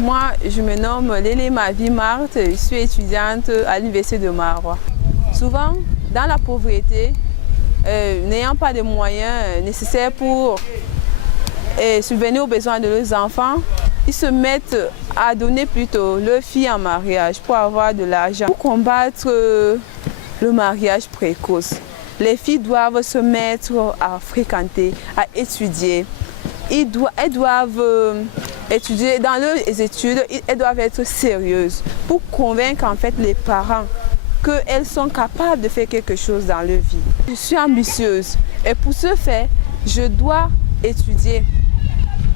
Moi, je me nomme Lélé Mavi Marthe, je suis étudiante à l'Université de Marois. Souvent, dans la pauvreté, n'ayant pas de moyens nécessaires pour subvenir aux besoins de leurs enfants, ils se mettent à donner plutôt leurs filles en mariage pour avoir de l'argent. Pour combattre le mariage précoce, les filles doivent se mettre à fréquenter, à étudier. Elles doivent étudier dans leurs études, elles doivent être sérieuses pour convaincre en fait les parents qu'elles sont capables de faire quelque chose dans leur vie. Je suis ambitieuse et pour ce faire, je dois étudier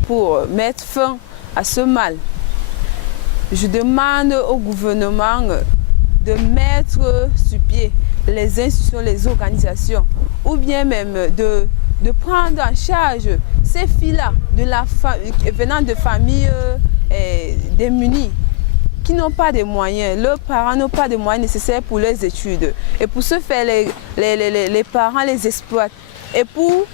pour mettre fin à ce mal. Je demande au gouvernement de mettre sur pied les institutions, les organisations, ou bien même de prendre en charge ces filles-là venant de familles démunies, qui n'ont pas de moyens. Leurs parents n'ont pas de moyens nécessaires pour leurs études. Et pour ce faire, les parents les exploitent. Et pour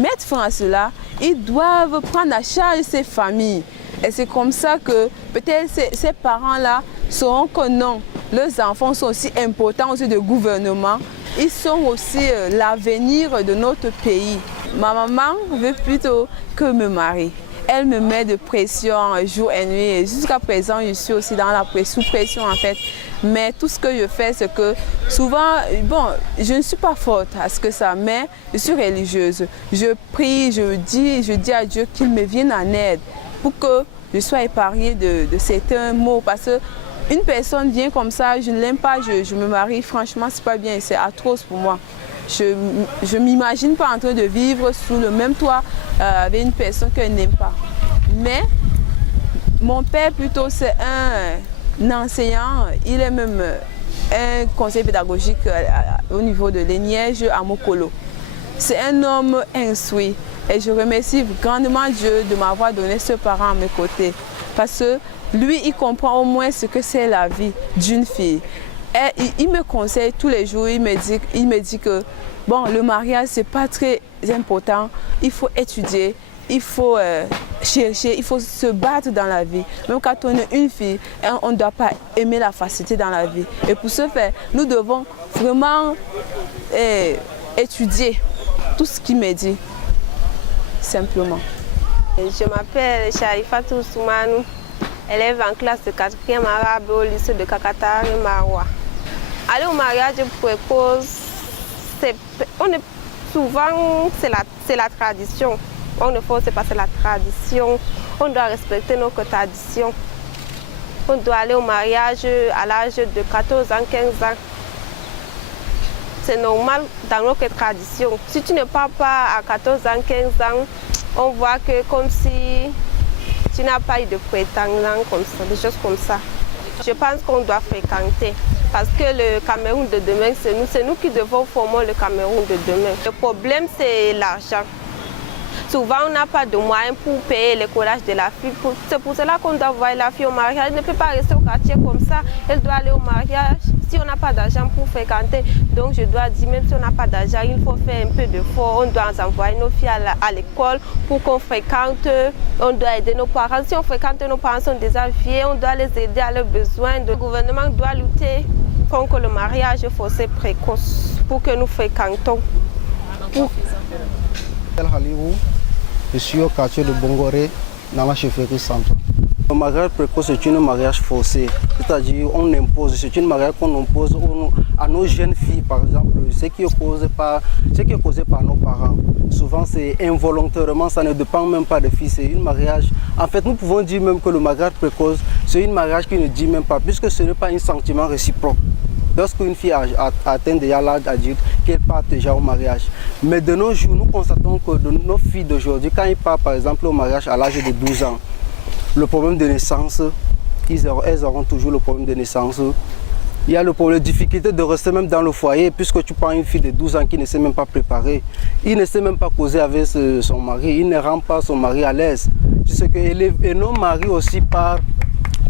mettre fin à cela, ils doivent prendre en charge ces familles. Et c'est comme ça que peut-être ces parents-là sauront que non, leurs enfants sont aussi importants aux yeux du gouvernement. Ils sont aussi l'avenir de notre pays. Ma maman veut plutôt que me marie. Elle me met de pression jour et nuit. Et jusqu'à présent, je suis aussi sous pression en fait. Mais tout ce que je fais, c'est que souvent, bon, je ne suis pas forte à ce que ça, mais je suis religieuse. Je prie, je dis à Dieu qu'il me vienne en aide pour que je sois épargnée de certains maux. Parce que une personne vient comme ça, je ne l'aime pas, je me marie, franchement, c'est pas bien, c'est atroce pour moi. Je ne m'imagine pas en train de vivre sous le même toit avec une personne que je n'aime pas. Mais mon père, plutôt, c'est un enseignant, il est même un conseiller pédagogique au niveau de l'Eniège à Mokolo. C'est un homme instruit et je remercie grandement Dieu de m'avoir donné ce parent à mes côtés. Parce que lui, il comprend au moins ce que c'est la vie d'une fille. Et il me conseille tous les jours, il me dit que bon, le mariage, c'est pas très important, il faut étudier, il faut chercher, il faut se battre dans la vie. Même quand on est une fille, on ne doit pas aimer la facilité dans la vie. Et pour ce faire, nous devons vraiment étudier tout ce qu'il me dit, simplement. Je m'appelle Sharifatou Soumanou, élève en classe de 4e arabe au lycée de Kakatari, Marois. Aller au mariage précoce, souvent c'est la tradition. On ne force pas, c'est la tradition. On doit respecter nos traditions. On doit aller au mariage à l'âge de 14 ans, 15 ans. C'est normal dans notre tradition. Si tu ne pars pas à 14 ans, 15 ans, on voit que comme si tu n'as pas eu de prétendant, comme ça, des choses comme ça. Je pense qu'on doit fréquenter parce que le Cameroun de demain, c'est nous qui devons former le Cameroun de demain. Le problème, c'est l'argent. Souvent, on n'a pas de moyens pour payer le collage de la fille. C'est pour cela qu'on doit voir la fille au mariage. Elle ne peut pas rester au quartier comme ça. Elle doit aller au mariage si on n'a pas d'argent pour fréquenter. Donc, je dois dire, même si on n'a pas d'argent, il faut faire un peu d'effort. On doit envoyer nos filles à l'école pour qu'on fréquente. On doit aider nos parents. Si on fréquente, nos parents sont déjà vieux, on doit les aider à leurs besoins. Le gouvernement doit lutter contre le mariage forcé précoce pour que nous fréquentons. Je suis au quartier de Bongoré, dans la chefferie centrale. Le mariage précoce, c'est un mariage forcé, c'est-à-dire on impose, c'est un mariage qu'on impose à nos jeunes filles, par exemple, ce qui est causé par nos parents. Souvent, c'est involontairement, ça ne dépend même pas des filles, c'est un mariage. En fait, nous pouvons dire même que le mariage précoce, c'est un mariage qui ne dit même pas, puisque ce n'est pas un sentiment réciproque. Lorsqu'une fille atteint déjà l'âge adulte, qu'elle part déjà au mariage. Mais de nos jours, nous constatons que de nos filles d'aujourd'hui, quand ils partent par exemple au mariage à l'âge de 12 ans, le problème de naissance, elles auront toujours le problème de naissance. Il y a le problème de difficulté de rester même dans le foyer, puisque tu prends une fille de 12 ans qui ne sait même pas préparer. Il ne sait même pas causer avec son mari, il ne rend pas son mari à l'aise. Et nos maris aussi partent.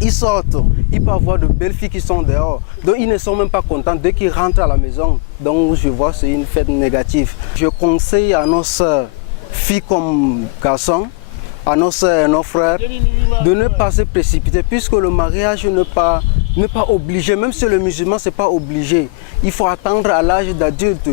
Ils sortent, ils peuvent avoir de belles filles qui sont dehors. Donc ils ne sont même pas contents dès qu'ils rentrent à la maison. Donc je vois que c'est une fête négative. Je conseille à nos sœurs, filles comme garçons, à nos sœurs et nos frères de ne pas se précipiter, puisque le mariage n'est pas obligé, même si le musulman, ce n'est pas obligé. Il faut attendre à l'âge d'adulte.